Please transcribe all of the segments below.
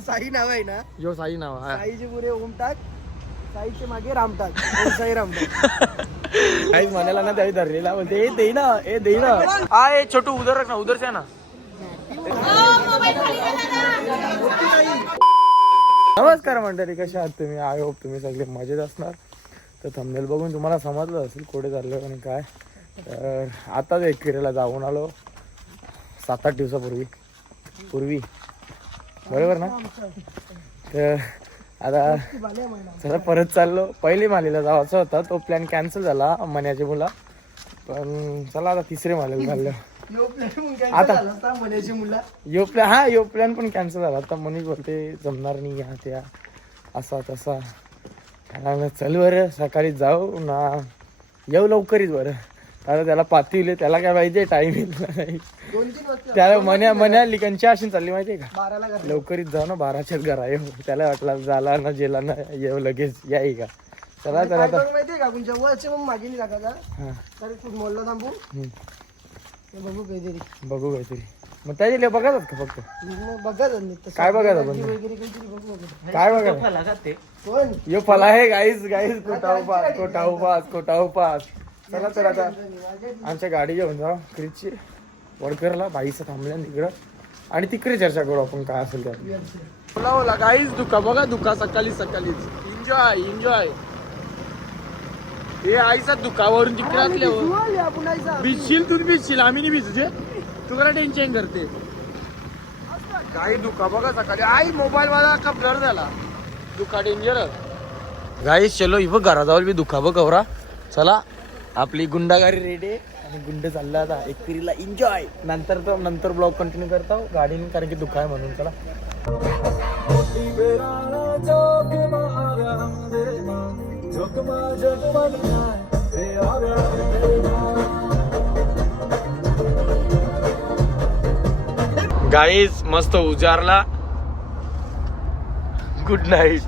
साई नाव आहे ना, जो साई नाव आहे. साईचे पुढे ओम टाक, साईचे मागे राम टाक, ओम साई राम टाक. काहीच म्हणायला ना त्याही धरलेला बोलते ए देई ना, ए देई ना. ए छोटू उधर रख ना, उधर से ना. नमस्कार मंडळी, कशा आहात तुम्ही? आय होप तुम्ही सगळे मजेत असणार. तर थंबनेल बघून तुम्हाला समजलं असेल कुठे चाललं आणि काय. तर आताच एकविरेला जाऊन आलो 7-8 दिवसापूर्वी बरोबर ना. तर आता चला परत चाललो. पहिली मालीला जायचं होता, तो प्लॅन कॅन्सल झाला मण्याच्या मुला. पण चला आता तिसरे मालीला चाललो. आता यो प्लॅन पण कॅन्सल झाला. आता मनीष बोलते जमणार नाही या त्या असा तसा. चल बरं सकाळी जाऊ ना, येऊ लवकरच बरं. आता त्याला पातीले, त्याला काय पाहिजे टाइम नाही. त्याला मन्या लिकनची अशी चालली माहितीये का, लवकरच जाऊ ना 12च्याच घरा येऊ. त्याला वाटलं झाला ना जेला ना येऊ लगेच याई का. चला चला माहितीये का आपण जेव्हा मग मागे नाही टाकायचा, तरी खूप मोडला थांबू बघू काहीतरी. मग त्याचे बघायचं का फक्त? काय बघायचं पण काय बघायचं? यो फला आहे गाईज कोटा उपास. चला तर आता आमच्या गाडी घेऊन जाऊ क्रिची वडकरला. बाईचं थांबल्या तिकडं आणि तिकडे चर्चा करू आपण काय असेल त्यात. ओला गाईज दुका बघा, दुका सकाळीच एन्जॉय. हे आईचा दुकावरून तिकडे असल्यावर भिजशील आम्ही नाही भिजू. तू करा टेन्शन करते. काही दुका बघा सकाळी. आई मोबाईल माझा का ब्लर झाला. दुका डेंजर गाईस. चलो इव घराजवळ बी दुखा बघ गौरा. चला आपली गुंडागारी रेडी आणि गुंड चालला आता एकविरीला एन्जॉय. नंतर ब्लॉग कंटिन्यू करतो गाडीने, कारण की दुखा आहे म्हणून. चला गाईज मस्त उजारला. Good night.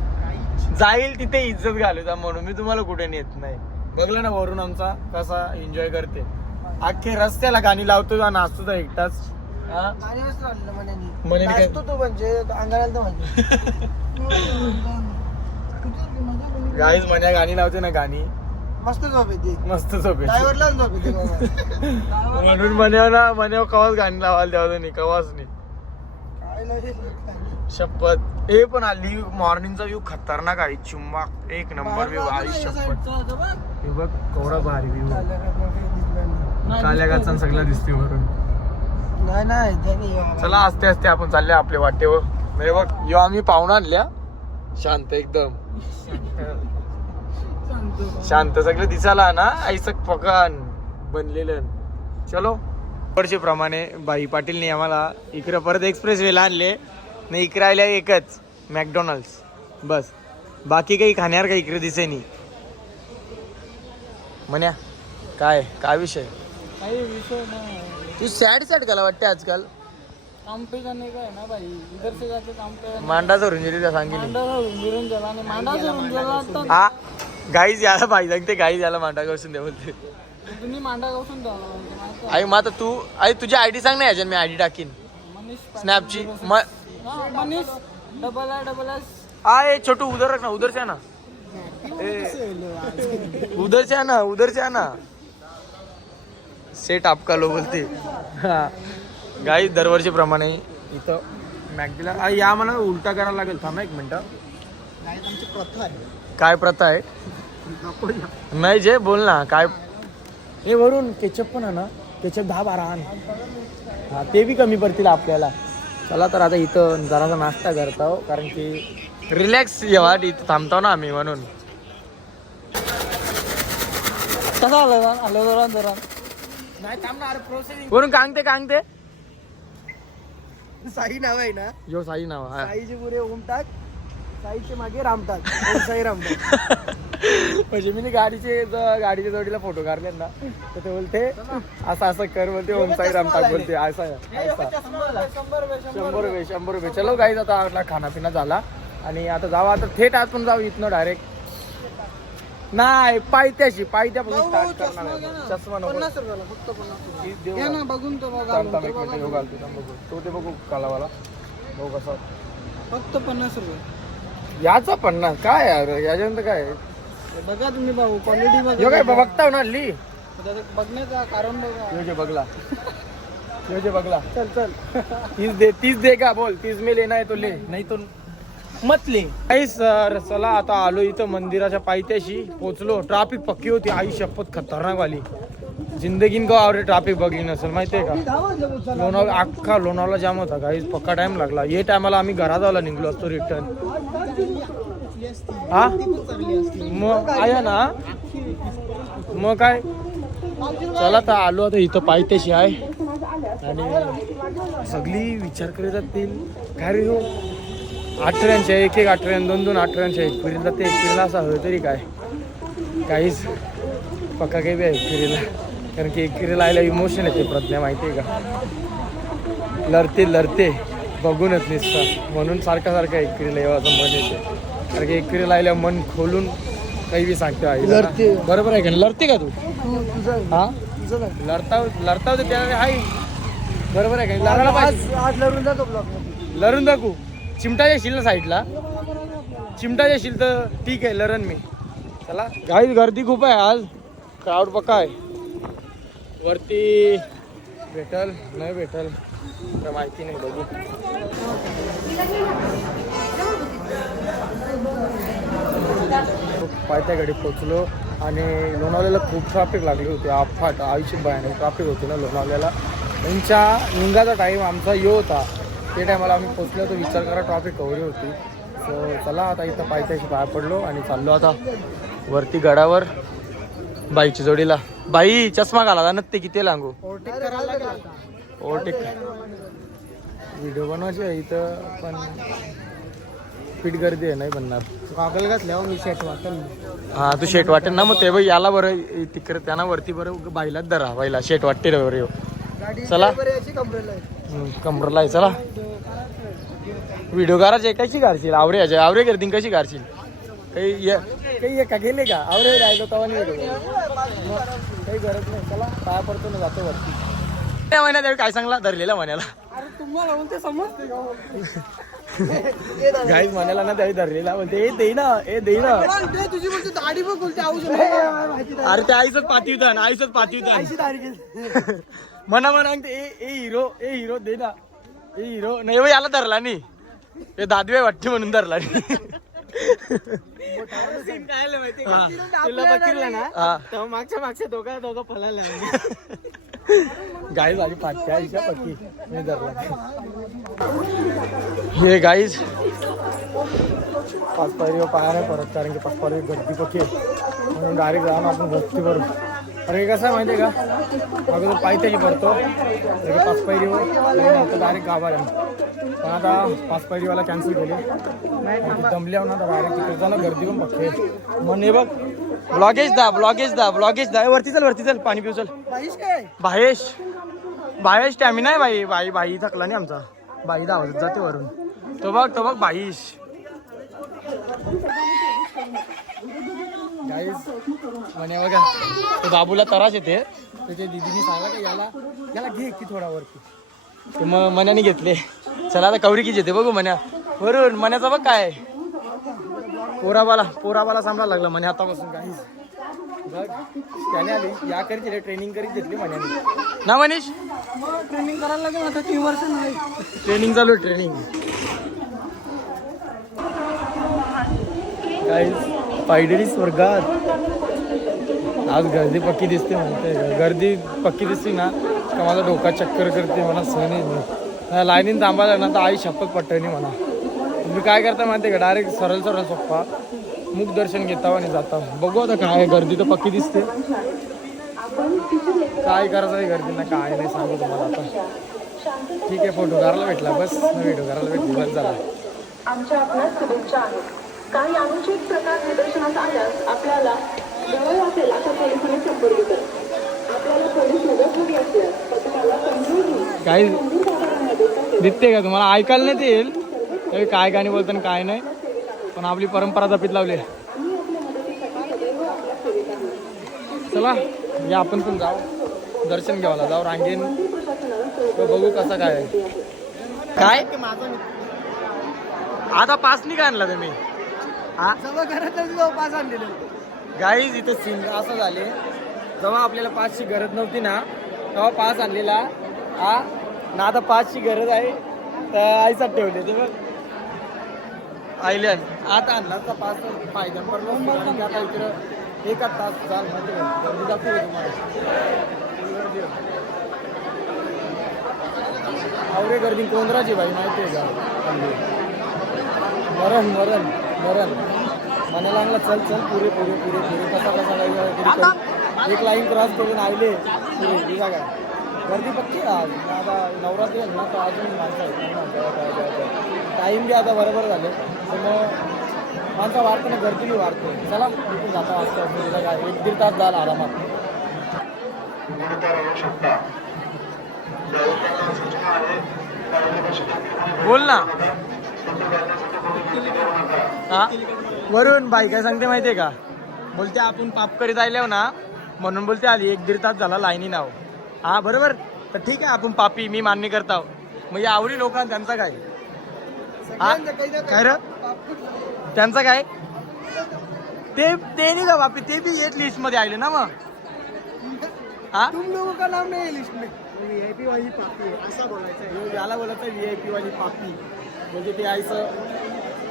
जाईल तिथे इज्जत घालूचा म्हणून मी तुम्हाला कुठे नेत नाही. बघला ना वरून आमचा कसा एन्जॉय करते. अख्खे रस्त्याला गाणी लावतो का नाचतो तर एकटाच. गाईज मन्या गाणी लावते ना, गाणी मस्त झोप येते. म्हणून मन्यावर कवाच गाणी लावायला द्यावं नाही, कवाच नाही शपथ. हे पण आली मॉर्निंगचा व्ह्यू खतरनाक आहे. चुम्मा एक नंबर व्ह्यू आहे शपथ. हे बघ केवढा भारी व्ह्यू. काल्यागाचा सगळं दिसते वरून. चला आस्ते आस्ते आपण चालले आपल्या वाटेवर. म्हणजे बघ यो आम्ही पाहुणा आणल्या शांत एकदम शांत सगळं दिसायला ना ऐसक पकान बनलेलं. चलो प्रमाणे बाई पाटीलने आम्हाला इकडे परत एक्सप्रेस वेला आणले नाही. इकडे आल्या एकच मॅकडॉनल्ड्स बस. बाकी काही खाण्यावर काही इकडे दिसे नाही. म्हण्या काय विषय तू सॅड काला वाटते आजकाल. काम पे करने का है ना भाई, इधर से जाके काम पे मांडा धरून गेली त्या सांगितलं. मांडा गाईज याला पाहिजे ते. गाईज याला मांडा करून द्या बोलते. तुम्ही मांडा कसून द्या. आई मग आता तू तुझी आयडी सांग ना, याच्यात मी आयडी टाकीन स्नॅपची. मनीष डबल छोटू उधर रख ना, उधर से आना. सेट आपका लो बोलते. गाई दरवर्षी प्रमाणे इथं मॅगडीला या मला उलटा करायला लागेल. थांबा एक मिनिट. काय प्रथा आहे नाही जे बोल ना काय. हे वरून केचप पण आहे ना, केचप 10-12 आण. हा ते बी कमी पडतील आपल्याला. चला तर आता इथं जरासा नाश्ता करतो, कारण की रिलॅक्स जेव्हा इथं थांबतो ना आम्ही म्हणून. कसं आलं जरा नाही थांबणार प्रोसेसिंग. वरून कांगते साई नाव आहे ना, जो साई नाव आहे. साईचे पुढे ओम टाक, साईचे मागे राम टाक, ओम साई राम टाक. म्हणजे मी गाडीच्या जोडीला फोटो काढले ना, तर ते बोलते असं कर बोलते, ओम साई राम टाक बोलते. असा 100 रुपये. चलो गाईज आता आपला खानापिना झाला आणि आता जाऊ. आता थेट आज पण जाऊ इथनं डायरेक्ट. नाही पायथ्यापासून स्टार्ट करणार आहे. चष्मा नको. 50 रुपयाला फक्त 50 घ्या ना, बघून तो बघा. थांब एक मिनिट. ह्यो घालतो, थांब बघू. तो ते बघू कालावाला बघू कसा. फक्त 50 रुपये. याचा 50 काय यार याच्यानंतर काय हे बघा तुम्ही भाऊ क्वालिटी यो काय बघा. बघताव ना ली त्याचं बघण्याचं कारण बघा. यो जे बघला यो जे बघला चल चल 30 दे का बोल 30 में लेना है तो ले नाही तो मत ले. काही सर चला आता आलो इथं मंदिराच्या पायथ्याशी पोचलो. ट्रॅफिक पक्की होती आई शपथ खतरनाक वाली. जिंदगीन का आवडे ट्रॅफिक बघली नसेल माहितीये का. लोणावळा अख्खा लोणावळा जाम होता काही पक्का टाइम लागला. ये टायमाला आम्ही घरात आला निघलो असतो रिटर्न. हा मग आया ना मग काय चला तर आलो आता इथं पायथ्याशी आहे आणि सगळी विचार करीत असतील काय रे हो 18 एक 18 2 18 एक पिढीला ते एक पिढीला असा हवं तरी काय काहीच पक्का काही बी आहे पिढीला. कारण की एक पिढीला आयला इमोशन येते प्रज्ञा माहिती आहे का. लढते बघूनच निसतं म्हणून सारखं एक पिढीला येवाचं मन येते. कारण की एक पिढीला आयला मन खोलून काही बी सांगते आईला बरोबर आहे का लढते का तू हा लढता होते त्याला हाय बरोबर आहे का लढायला पाहिजे. आज लढून जातो ब्लॉक मध्ये. लढून दाखवू चिमटा येशील ना साईडला चिमटा येशील तर ठीक आहे लढन मी. चला गाईच गर्दी खूप आहे आज क्राऊड पक्का आहे. वरती भेटल नाही भेटल तर माहिती नाही बघू. पायथ्या गाडी पोचलो आणि लोणावळ्याला खूप ट्रॅफिक लागली होती. अफाट आयुष्य भयानक ट्रॅफिक होती ना लोणावळ्याला. त्यांच्या निघाचा टाईम आमचा यो होता ते टायमाला आम्ही पोचलो तर विचार करा ट्रॅफिक कवरी होती. सो चला आता इथं पायथ्याशी बाहेर पडलो आणि चाललो आता वरती गडावर बाईच्या जोडीला. बाई चष्मा घाला नसते किती लागू ओव्हरटेक व्हिडिओ बनवायची आहे इथं पण फिट गर्दी आहे नाही बनणार. गॉगल घातल्यावर मी शेट वाटल. हा तू शेट वाटेल ना मग ते बाई याला बरं तिकडे त्यांना वरती बरं बाईलाच धरा बाईला शेट वाटते रे बरं. चला कमरला आहे चला व्हिडिओ करायचे कशी काढशील आवरे गर्दी कशी काढशील काही का गेले का आवरे राहिलो तेव्हा व्हिडिओ काही गरज नाही. चला पाया पडतो ना जातो वरती. त्या महिन्यात काय सांगला धरलेला महिन्याला अरे तुम्हाला म्हणते समजते का गाईच म्हणायला ना त्याही धरलेला म्हणते दे ना तुझी बोलते दाढी बघ बोलते अरे ते आईच पाती होता ना आईच पाती होता म्हणा ए हिरो दे ना ए हिरो नाही याला धरला नाही हे दादवे वाटते म्हणून धरला नाही. मागच्या दोघं फलायला गाईज आली पाचशे आईच्या पक्की मी धरला. हे गाईज 5 पायरीवर पाया नाही परत कारण की 5 पायरी गर्दी पक्की म्हणून गाडी जाऊन आपण भक्ती करू. अरे कसं आहे माहिती आहे का अगोदर पायथ्याशी पडतो 5 पायरीवर नंतर डायरेक्ट गावाला. पण आता 5 पायरीवाला कॅन्सल केली दमल्यावर ना तर डायरेक्ट तिकडे जाणं गर्दी पण पक्के म्हणे बघ. ब्लॉगेज दा वरती चल पाणी पिऊ चल. बाहेश स्टॅमिना आहे बाई थकला नाही आमचा. बाई धावत जाते वरून तो बघ बाईश गाईस म्हणे बघा तो बाबूला त्रास येते त्याच्या दिदीने सांगा का याला घे की थोडा वरती तर मग मनाने घेतले. चला आता कवरी की येते बघू मन्या वरून मन्याचा बघ काय पोराबाला सांभाळा लागला म्हणे आतापासून काहीच बघ त्याने आली या करीत ट्रेनिंग करीत घेतली म्हण्याने ना मनीष. ट्रेनिंग करायला लागेल आता 3 वर्ष नाही ट्रेनिंग चालू आहे ट्रेनिंग. काही पायडरी स्वर्गात आज गर्दी पक्की दिसते म्हणते. गर्दी पक्की दिसते ना का माझा डोका चक्कर करते मला सहन नाही. लाईनीन थांबायला ना तर आई शपथ पट्टणी म्हणा. तुम्ही काय करता माहिती का डायरेक्ट सरळ सोप्पा मुख दर्शन घेता आणि जाता. बघू आता काय गर्दी तर पक्की दिसते काय करायचं आहे गर्दींना काय नाही सांगू तुम्हाला आता. ठीक आहे फोटो करायला भेटला बस व्हिडिओ करायला भेटली बस झाला. आमच्या आपल्यास शुभेच्छा आहेत. काही अनुचित प्रकार निदर्शनास आल्यास आपल्याला जवळ असेल अशा पोलिसांनी संपर्क करा. आपल्याला पोलीस मदत हवी असल्यास पथकाला समजून काही दिसते का तुम्हाला ऐकायला नाही येईल काय गाणी बोलताना काय नाही पण आपली परंपरा जपीत लावली. चला या आपण पण जाऊ दर्शन घ्यायला जाऊ रांगेन बघू कसं काय आता पास नाही का आणला तुम्ही? हा जवळ घरातच जाऊ पाच आणलेलं. गाईज इथे सीन असं झाले, जेव्हा आपल्याला पाचची गरज नव्हती ना तेव्हा पास आणलेला हा ना, आता पाचची गरज आहे तर आईसात ठेवले ते बघ आयल्यान. आता आणला तर पाच फायदा पडलो, कारण की आता इकडं एका तास चाल गर्दी दाखवू तुम्हाला. आवरे गर्दी कोंदराची बाई माहिती आहे का? मरण मरण मरण म्हणायला लागला चल चल पुरे पुरे पुरे पुरे कसा कसा काही एक लाईन क्रॉस करून आले पुरे तुझा काय गर्दी पक्की आज. आता नवरात्री आहे ना तर अजून माणसं आहेत. टाईम बी आता बरोबर झाले तर मग माणसं वाढताना गर्दी बी वाढते. चला तिथून जाता वाजता तुझा काय 1-1.5 तास झाला आरामात. बोल ना. हा वरून बाई काय सांगते माहितीये का? बोलते आपण पाप करीत आल्यावर ना म्हणून बोलते आली 1-1.5 तास झाला लाईनी नाव. हा बरोबर, तर ठीक आहे आपण पापी, मी मान्य करताव. मग या आवडी लोकांना त्यांचा काय? काय र त्यांचं काय? ते नाही का बापी, ते बी एक लिस्ट मध्ये आले ना मग. हा तुम लोगों का नाम नहीं है लिस्ट में. VIP वाली पापी है असं बोलायचं. याला बोलायचं VIP वाली पापी. म्हणजे ते आईचं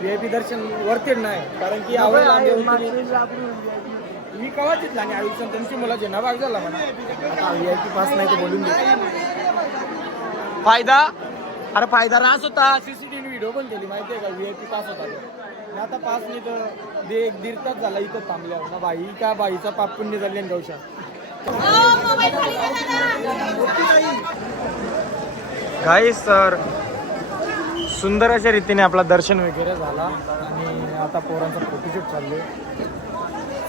VIP दर्शन वरते नाही, कारण की आवडला मी कवाच आणि आयुष्य त्यांची मुलाचे ना भाग झाला म्हणा. आता VIP पास नाही तर बोलून दे. फायदा अरे फायदा रास होता. CCTV व्हिडिओ पण केली माहिती आहे का? VIP पास होता तो. आता पास नाही तर 1-1.5 तास झाला इथं थांबल्यावर ना. बाई का बाईचा पाप पुण्य झाले गौशा. गाईस तर सुंदर अशा रीतीने आपला दर्शन वगैरे झाला आणि आता पोरांचा फोटोशूट चालले.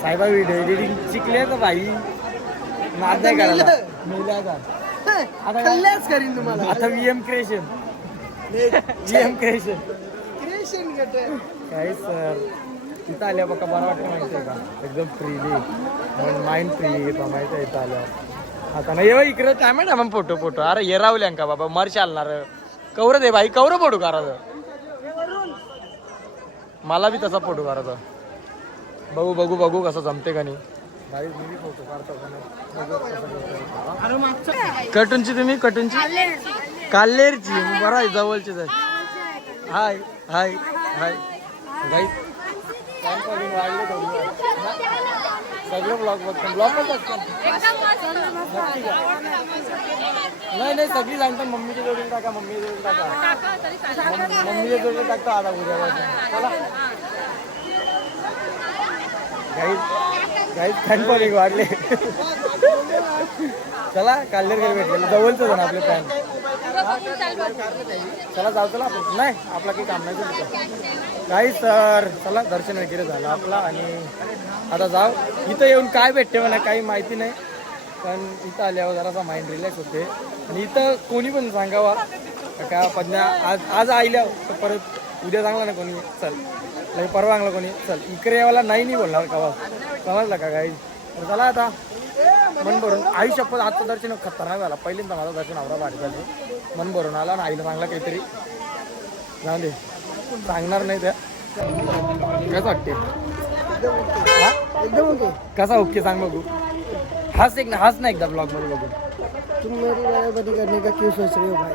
साहेबा व्हिडिओ एडिटिंग शिकले तर बाई नाद नाही करायला मेल्या का? आता कल्ल्याच करीन तुम्हाला. आता VM creation VM creation creation करतोय. गाईस सर इथं आल्या बघा बरं वाटतं माहिती आहे का? एकदम फ्रीली माइंड फ्री येतो माहिती आहे इथं आल्यावर. आता नाही येऊ इकडे काय माहिती मग फोटो फोटो अरे ये रावल्या का बाबा मर चालणार कवर दे बाई कवर फोटो करायचं. मला बी तसा फोटो करायचा. बघू बघू बघू कसं जमते का नाही. भाई मी बी फोटो काढतो कटूनची. तुम्ही कटूनची काल्लेरची बरं आहे जवळचीच आहे. हाय हाय हाय गाई वाढले सगळे ब्लॉग बघतो. ब्लॉगच बघतो नक्की का? नाही नाही सगळी सांगतात मम्मीच्या जोडून टाका मम्मीच्या जोडून टाका मम्मीच्या जोडून टाकतो आता उद्या. चला गाईत फॅन पण एक वाढले. चला काल्लेरकडे भेटलेलं जवळच होतं ना आपले फॅन. चला जाऊ चला आपण नाही आपला काही काम नाही. काही सर चला दर्शन वगैरे झालं आपला आणि आता जाऊ. इथं येऊन काय भेटते मला काही माहिती नाही, पण इथं आल्यावर जरासा माइंड रिलॅक्स होते. आणि इथं कोणी पण सांगावा का पद्या आज आल्या तर परत उद्या सांगला ना कोणी चल नाही परवा सांगला कोणी चल इकडे यावाला नाही बोलणार का समजलं का काही. चला आता मन भरून आई शपथ आजचं दर्शन खतरनाक झाला. पहिल्यांदा माझं दर्शन आवडा भारी झालं. मन भरून आला आणि आईला सांगला काहीतरी जाऊ दे सांगणार नाही त्या. कसं वाटते एकदम ओके. कसा ओके सांग बघू. हाच एक ना हाच ना एकदा ब्लॉग मध्ये बघू. तुम मेरी बराबरी करने का क्यों सोच रहे हो भाई?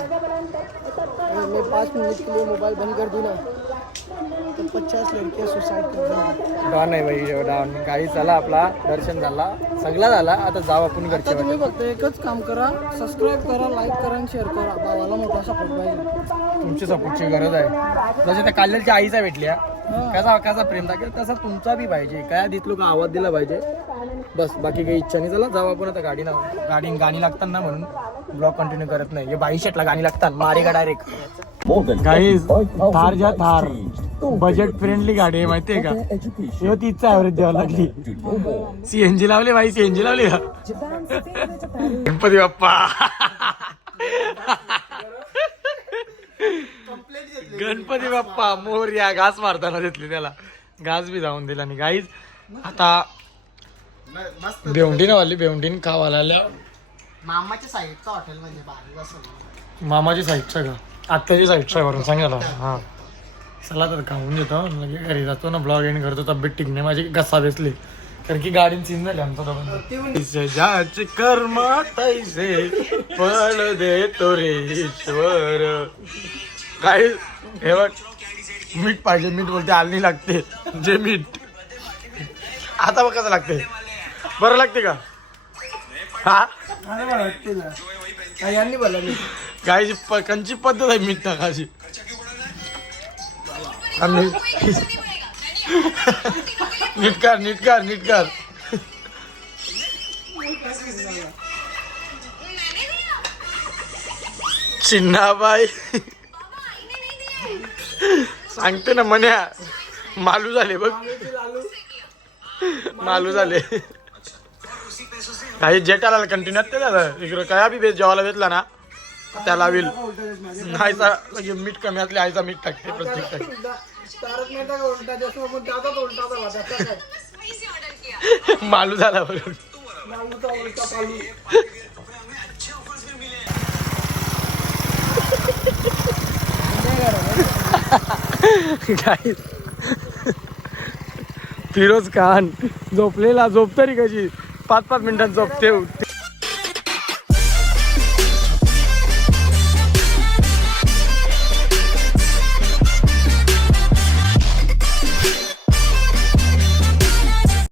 मैं 5 मिनट के लिए मोबाइल बंद कर दूँ ना तो 50 लड़कियाँ सुसाइड कर देंगी. डॉन नाही भाई डॉन. काही चला आपला दर्शन झाला सगळा झाला. आता जाऊ आपण आता घरच्या. तुम्ही फक्त एकच काम करा, सबस्क्राईब करा, लाईक करा आणि शेअर करा. भावाला मोठा सपोर्ट पाहिजे. तुमची सपोर्टची गरज आहे. जसे त्या काल्लेरच्या आईचा भेटल्या कसा कसा प्रेम दाखल तसा तुमचा बी पाहिजे. काय आधीत लोक आवाज दिला पाहिजे बस. बाकी काही इच्छा नाही. चला जाऊ आपण आता. गाणी लागतात ना म्हणून ब्लॉग कंटिन्यू करत नाही. हे 22 ला गाणी लागतात मारेगा डायरेक्ट. गाईज थारच्या थार बजेट फ्रेंडली गाडी आहे माहितीये का? तेव्हा तीच ऍव्हरेज द्यावं लागली. CNG लावले भाई CNG लावली का? गणपती बाप्पा गणपती बाप्पा मोरया. घास मारताना घेतली त्याला घास बी जाऊन दिला नाही. गाईज आता भेवंडीन वाली भेवंडीन खावायला आल्या. मामाच्या साईडचा हॉटेल म्हणजे भारी असं. मामाची साईडचा का? आत्ताची साईडचा वरून सांगायला. हा चला तर खाऊन घेतो म्हणजे घरी जातो ना ब्लॉग एंड करतो. तब्येत ठीक नाही माझी घसा बेसली कारण की गाडीन सीन झाली आमचा दोघांचा. ज्याचे कर्म तैसे फळ देतो रे ईश्वर. काय हे बघ मीठ पाहिजे मीठ बोलते आलनी लागते जे मीठ. आता बघ कसं लागते बरं लागते का हा यांनी बोला मी गायची कंची पद्धत आहे मीठ टाकायची. नीट कर नीट कर नीट कर. चिन्नाबाई सांगते ना म्हण्या मालू झाले बघ मालू झाले. काही जेटाला कंटिन्यू ते दादा इकडं काय बी जेवायला भेटला ना त्याला विल आईचा म्हणजे मीठ कमी असले आईचा मीठ टाकते प्रत्येक टाकते. मालू झाला बरोबर. फिरोज खान झोपलेला झोप तरी कशी 5-5 मिनिटात झोपते.